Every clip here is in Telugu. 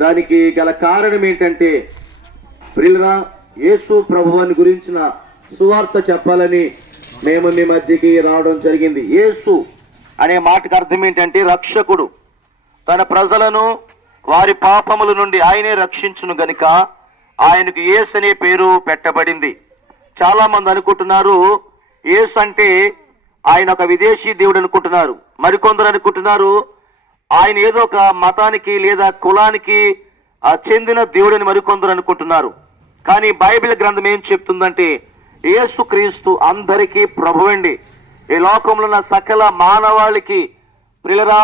దానికి గల కారణం ఏంటంటే ప్రియులరా యేసు ప్రభువాని గురించిన సువార్త చెప్పాలని మేము మీ మధ్యకి రావడం జరిగింది. యేసు అనే మాటకు అర్థం ఏంటంటే రక్షకుడు. తన ప్రజలను వారి పాపముల నుండి ఆయనే రక్షించును గనుక ఆయనకు యేసు అనే పేరు పెట్టబడింది. చాలా మంది అనుకుంటున్నారు యేసు అంటే ఆయన ఒక విదేశీ దేవుడు అనుకుంటున్నారు. మరికొందరు అనుకుంటున్నారు ఆయన ఏదో ఒక మతానికి లేదా కులానికి చెందిన దేవుడని మరికొందరు అనుకుంటున్నారు. కానీ బైబిల్ గ్రంథం ఏం చెప్తుందంటే యేసు క్రీస్తు అందరికీ ప్రభువండి. ఈ లోకంలో ఉన్న సకల మానవాళికి ప్రిలరా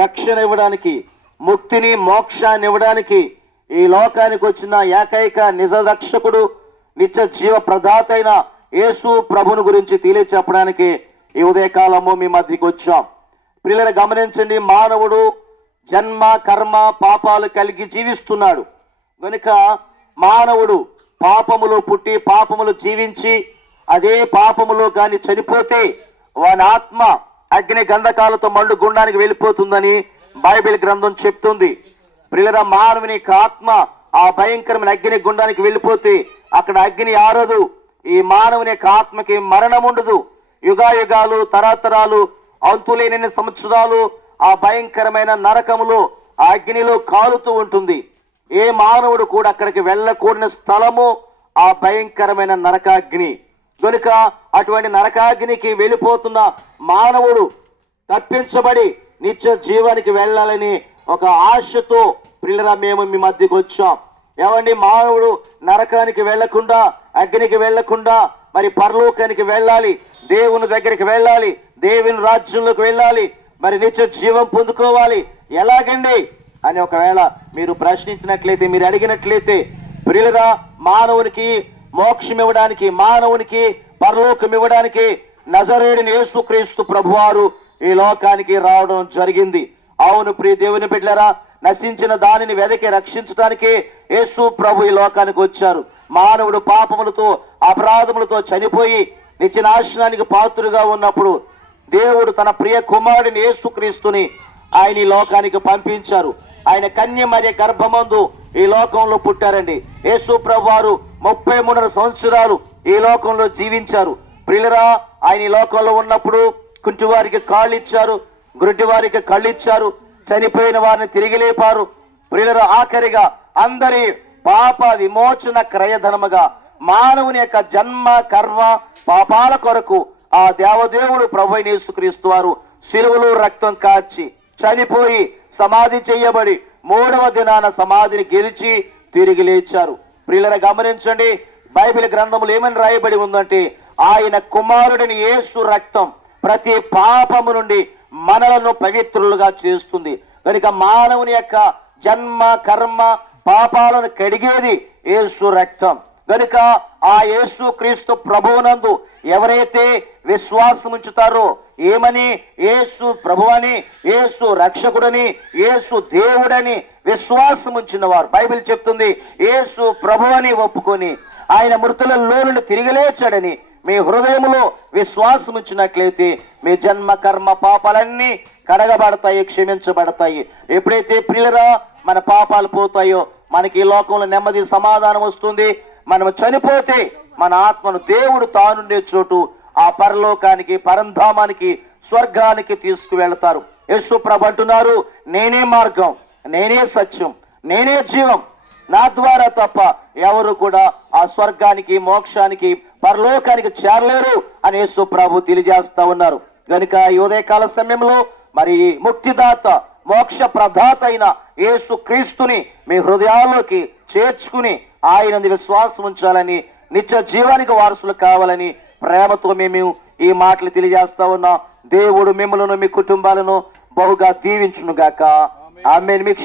రక్షణ ఇవ్వడానికి ముక్తిని మోక్షాన్ని ఇవ్వడానికి ఈ లోకానికి వచ్చిన ఏకైక నిజ రక్షకుడు నిత్య జీవ ప్రదాత అయిన యేసు ప్రభుని గురించి తెలియచెప్పడానికి ఈ ఉదయకాలము మీ మధ్యకి వచ్చాం. పిల్లలు గమనించండి మానవుడు జన్మ కర్మ పాపాలు కలిగి జీవిస్తున్నాడు. కనుక మానవుడు పాపములో పుట్టి పాపములు జీవించి అదే పాపములో కానీ చనిపోతే వాని ఆత్మ అగ్ని గంధకాలతో మండు గుండానికి వెళ్ళిపోతుందని బైబిల్ గ్రంథం చెప్తుంది. ప్రియుల మానవుని యొక్క ఆత్మ ఆ భయంకరమైన అగ్ని గుండానికి వెళ్ళిపోతే అక్కడ అగ్ని ఆరదు. ఈ మానవుని యొక్క ఆత్మకి మరణం ఉండదు. యుగాయుగాలు తరతరాలు అంతులేని సంవత్సరాలు ఆ భయంకరమైన నరకములో ఆ అగ్నిలో కాలుతూ ఉంటుంది. ఏ మానవుడు కూడా అక్కడికి వెళ్ళకూడని స్థలము ఆ భయంకరమైన నరకాగ్ని. కనుక అటువంటి నరకాగ్నికి వెళ్ళిపోతున్న మానవుడు తప్పించబడి నిత్య జీవానికి వెళ్ళాలని ఒక ఆశతో పిల్లరా మేము మీ మధ్యకి వచ్చాం. ఏమండి మానవుడు నరకానికి వెళ్ళకుండా అగ్నికి వెళ్ళకుండా మరి పరలోకానికి వెళ్ళాలి దేవుని దగ్గరికి వెళ్ళాలి దేవుని రాజ్యంలోకి వెళ్ళాలి. మరి నిత్య జీవం పొందుకోవాలి. ఎలాగండి? అని ఒకవేళ మీరు ప్రశ్నించినట్లయితే మీరు అడిగినట్లయితే ప్రియులుగా మానవునికి మోక్షం ఇవ్వడానికి మానవునికి పరలోకం ఇవ్వడానికి నజరేడిని యేసుక్రీస్తు ప్రభువారు ఈ లోకానికి రావడం జరిగింది. అవును ప్రియ దేవుని బిడ్డలారా నశించిన దానిని వెదకి రక్షించడానికి యేసు ప్రభు ఈ లోకానికి వచ్చారు. మానవుడు పాపములతో అపరాధములతో చనిపోయి నిత్య నాశనానికి పాత్రుగా ఉన్నప్పుడు దేవుడు తన ప్రియ కుమారుడిని యేసుక్రీస్తుని ఆయన ఈ లోకానికి పంపించారు. ఆయన కన్య మరియ గర్భమందు ఈ లోకంలో పుట్టారండి. యేసు ప్రభువారు ముప్పై మూడున్నర సంవత్సరాలు ఈ లోకంలో జీవించారు. ప్రియులరా ఆయన ఈ లోకంలో ఉన్నప్పుడు కుంటి వారికి కాళ్ళు ఇచ్చారు గురుటి వారికి కళ్ళు ఇచ్చారు చనిపోయిన వారిని తిరిగి లేపారు. ప్రియులరా ఆఖరిగా అందరి పాప విమోచన క్రయధనముగా మానవుని యొక్క జన్మ కర్మ పాపాల కొరకు ఆ దేవదేవుడు ప్రభు యేసుక్రీస్తు వారు సిలువలో రక్తం కాచి చనిపోయి సమాధి చేయబడి మూడవ దినాన సమాధిని గెలిచి తిరిగి లేచారు. ప్రియులను గమనించండి బైబిల్ గ్రంథములు ఏమని రాయబడి ఉందంటే ఆయన కుమారుడిని యేసు రక్తం ప్రతి పాపము నుండి మనలను పవిత్రులుగా చేస్తుంది. కనుక మానవుని యొక్క జన్మ కర్మ పాపాలను కడిగేది యేసు రక్తం. కనుక ఆ యేసు క్రీస్తు ప్రభువునందు ఎవరైతే విశ్వాసం ఉంచుతారో ఏమని? యేసు ప్రభువని ఏసు రక్షకుడని ఏసు దేవుడని విశ్వాసం ఉంచిన వారు బైబిల్ చెప్తుంది యేసు ప్రభువని ఒప్పుకొని ఆయన మృతుల లోనుని తిరిగి లేచాడని మీ హృదయంలో విశ్వాసం ఉంచినట్లయితే మీ జన్మ కర్మ పాపాలన్నీ కడగబడతాయి క్షమించబడతాయి. ఎప్పుడైతే ప్రియులరా మన పాపాలు పోతాయో మనకి ఈ లోకంలో నెమ్మది సమాధానం వస్తుంది. మనం చనిపోతే మన ఆత్మను దేవుడు తానుండే చోటు ఆ పరలోకానికి పరంధామానికి స్వర్గానికి తీసుకువెళ్తారు. యేసు ప్రభు అంటున్నారు నేనే మార్గం నేనే సత్యం నేనే జీవం. నా ద్వారా తప్ప ఎవరు కూడా ఆ స్వర్గానికి మోక్షానికి పరలోకానికి చేరలేరు అని యేసు ప్రభు తెలియజేస్తా ఉన్నారు. కనుక ఈ ఉదయకాల సమయంలో మరి ముక్తిదాత మోక్ష ప్రదాత అయిన యేసు క్రీస్తుని మీ హృదయాల్లోకి చేర్చుకుని ఆయన విశ్వాసం ఉంచాలని నిత్య జీవానికి వారసులు కావాలని ప్రేమతో మేము ఈ మాటలు తెలియజేస్తా ఉన్నాం. దేవుడు మిమ్మలను మీ కుటుంబాలను బహుగా దీవించును గాక ఆమె మీకు